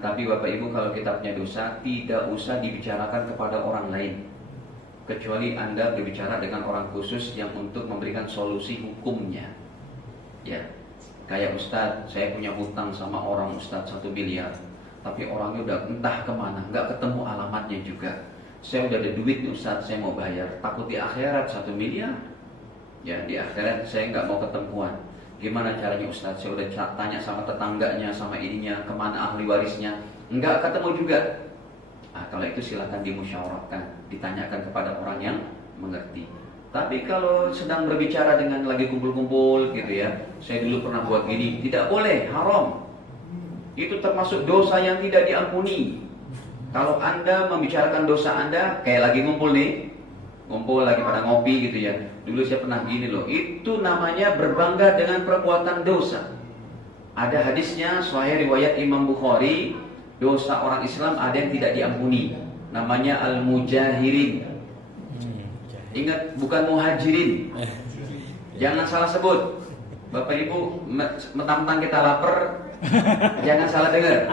Tapi Bapak Ibu, kalau kita punya dosa, tidak usah dibicarakan kepada orang lain, kecuali Anda berbicara dengan orang khusus yang untuk memberikan solusi hukumnya. Ya, kayak Ustadz, saya punya hutang sama orang Ustadz 1 miliar, tapi orangnya udah entah kemana, nggak ketemu alamatnya juga. Saya udah ada duit Ustadz, saya mau bayar, takut di akhirat 1 miliar. Ya, di akhirat saya nggak mau ketemuan. Gimana caranya Ustadz? Saya udah tanya sama tetangganya, sama ininya, kemana ahli warisnya, enggak ketemu juga. Kalau itu silakan dimusyawarahkan, ditanyakan kepada orang yang mengerti. Tapi kalau sedang berbicara dengan lagi kumpul-kumpul gitu ya, saya dulu pernah buat gini, tidak boleh, haram. Itu termasuk dosa yang tidak diampuni. Kalau Anda membicarakan dosa Anda, kayak lagi ngumpul nih, ngumpul lagi pada ngopi gitu ya. Dulu saya pernah gini loh. Itu namanya berbangga dengan perbuatan dosa. Ada hadisnya, sahih riwayat Imam Bukhari, dosa orang Islam ada yang tidak diampuni. Namanya al-mujahirin. Ingat, bukan muhajirin. Jangan salah sebut. Bapak Ibu, mentang-mentang kita lapar, jangan salah dengar.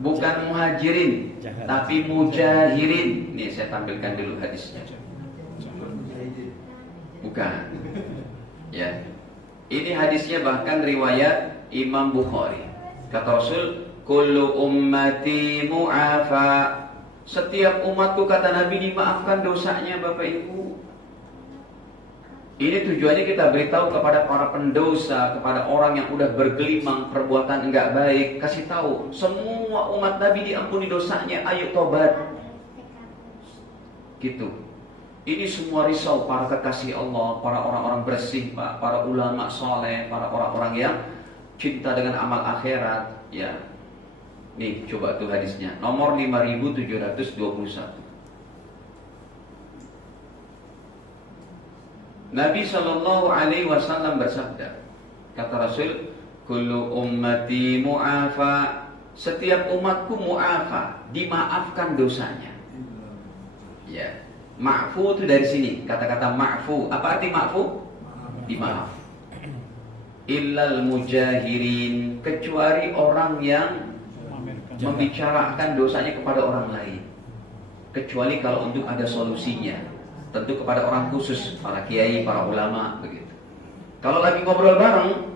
Bukan muhajirin, tapi mujahirin. Nih saya tampilkan dulu hadisnya. Bukan. Ya. Ini hadisnya bahkan riwayat Imam Bukhari. Kata Rasul, kullu ummati mu'afa. Setiap umatku, kata Nabi, dimaafkan dosanya, Bapak Ibu. Ini tujuannya kita beritahu kepada para pendosa, kepada orang yang udah bergelimang perbuatan enggak baik, kasih tahu semua umat Nabi diampuni dosanya, ayo tobat. Gitu. Ini semua risau para kekasih Allah, para orang-orang bersih, para ulama soleh, para orang-orang yang cinta dengan amal akhirat. Ya, nih coba tuh hadisnya, nomor 5721. Nabi Shallallahu Alaihi Wasallam bersabda, kata Rasul, kullu ummati mu'afa. Setiap umatku mu'afa, dimaafkan dosanya. Ya, ma'fu itu dari sini, kata-kata ma'fu. Apa arti ma'fu? Dimaaf. Illal mujahirin, kecuali orang yang membicarakan dosanya kepada orang lain. Kecuali kalau untuk ada solusinya. Tentu kepada orang khusus, para kiai, para ulama, begitu. Kalau lagi ngobrol bareng,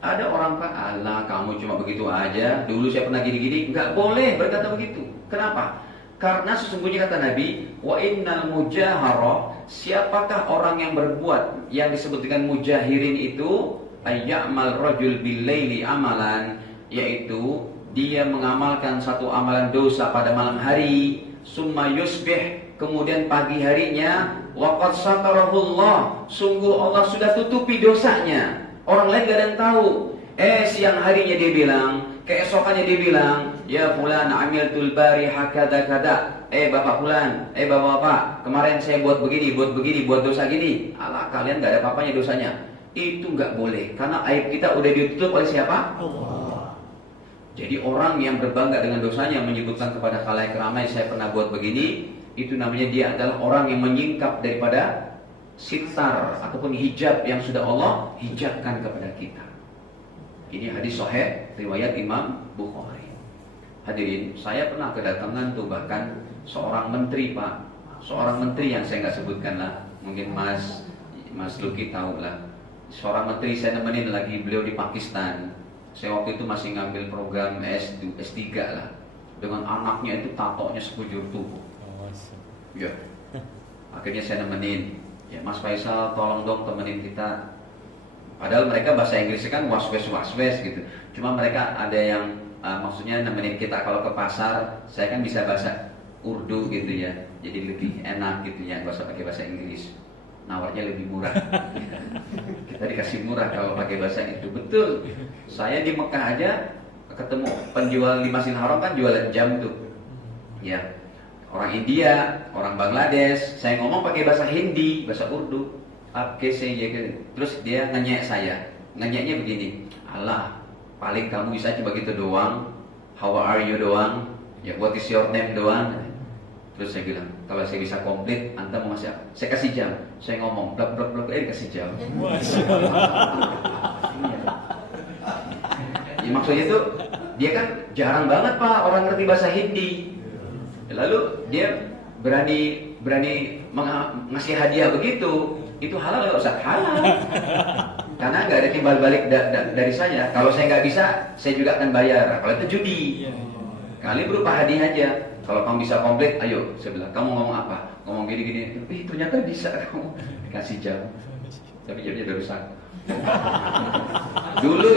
ada orang Pak, Allah kamu cuma begitu aja, dulu saya pernah gini-gini, nggak boleh berkata begitu. Kenapa? Karena sesungguhnya kata Nabi, wa innal mujahara, siapakah orang yang berbuat yang disebut dengan mujahirin itu, ayyamal rajul bil laili amalan, yaitu dia mengamalkan satu amalan dosa pada malam hari, summa yusbih, kemudian pagi harinya, waqad satarahullah, sungguh Allah sudah tutupi dosanya, orang lain gak ada yang tahu. Siang harinya dia bilang, keesokannya dia bilang, ya fulan amiltul bari hakada kada. Bapak fulan, bapak-bapak, kemarin saya buat begini, buat dosa gini. Alah, kalian gak ada apa-apanya dosanya. Itu gak boleh, karena aib kita udah ditutup oleh siapa? Allah. Jadi orang yang berbangga dengan dosanya, menyebutkan kepada khalayak ramai, saya pernah buat begini, itu namanya dia adalah orang yang menyingkap daripada sitar ataupun hijab yang sudah Allah hijabkan kepada kita. Ini hadis sahih riwayat Imam Bukhari. Hadirin, saya pernah kedatangan tuh bahkan seorang menteri, Pak. Seorang menteri yang saya nggak sebutkan lah, mungkin Mas Luki tahu lah. Seorang menteri saya nemenin lagi, beliau di Pakistan. Saya waktu itu masih ngambil program S3 lah. Dengan anaknya itu tatonya sekujur tubuh. Ya, akhirnya saya nemenin. Ya, Mas Faisal, tolong dong temenin kita. Padahal mereka bahasa Inggrisnya kan was-wes gitu. Cuma mereka ada yang maksudnya nemenin kita kalau ke pasar. Saya kan bisa bahasa Urdu gitu ya, jadi lebih enak gitu ya, gak usah pakai bahasa Inggris. Nawarnya lebih murah. Kita dikasih murah kalau pakai bahasa itu. Betul. Saya di Mekah aja ketemu penjual di Masjidil Haram kan jualan jam tuh. Ya. Orang India, orang Bangladesh, saya ngomong pakai bahasa Hindi, bahasa Urdu. Terus dia nanya saya, nanyanya begini, Allah, paling kamu bisa cuma gitu doang, how are you doang, ya what is your name doang. Terus saya bilang, kalau saya bisa komplit, Anda mau masih apa? Saya kasih jam, saya ngomong, blok, kasih jam. Masya Allah. Ya, maksudnya itu dia kan jarang banget Pak orang ngerti bahasa Hindi. Lalu dia berani ngasih hadiah begitu. Itu halal nggak Ustaz? Halal. Karena nggak ada timbal balik dari saya. Kalau saya nggak bisa, saya juga akan bayar. Kalau itu judi. Kali berupa hadiah aja. Kalau kamu bisa komplit, ayo. Saya bilang, kamu ngomong apa? Ngomong gini-gini. Ternyata bisa kamu dikasih jam. Tapi jadinya udah rusak. Dulu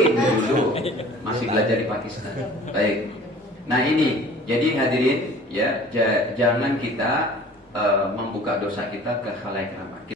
masih belajar di Pakistan. Baik. Nah ini, jadi hadirin ya, jangan kita membuka dosa kita ke khalayak ramai.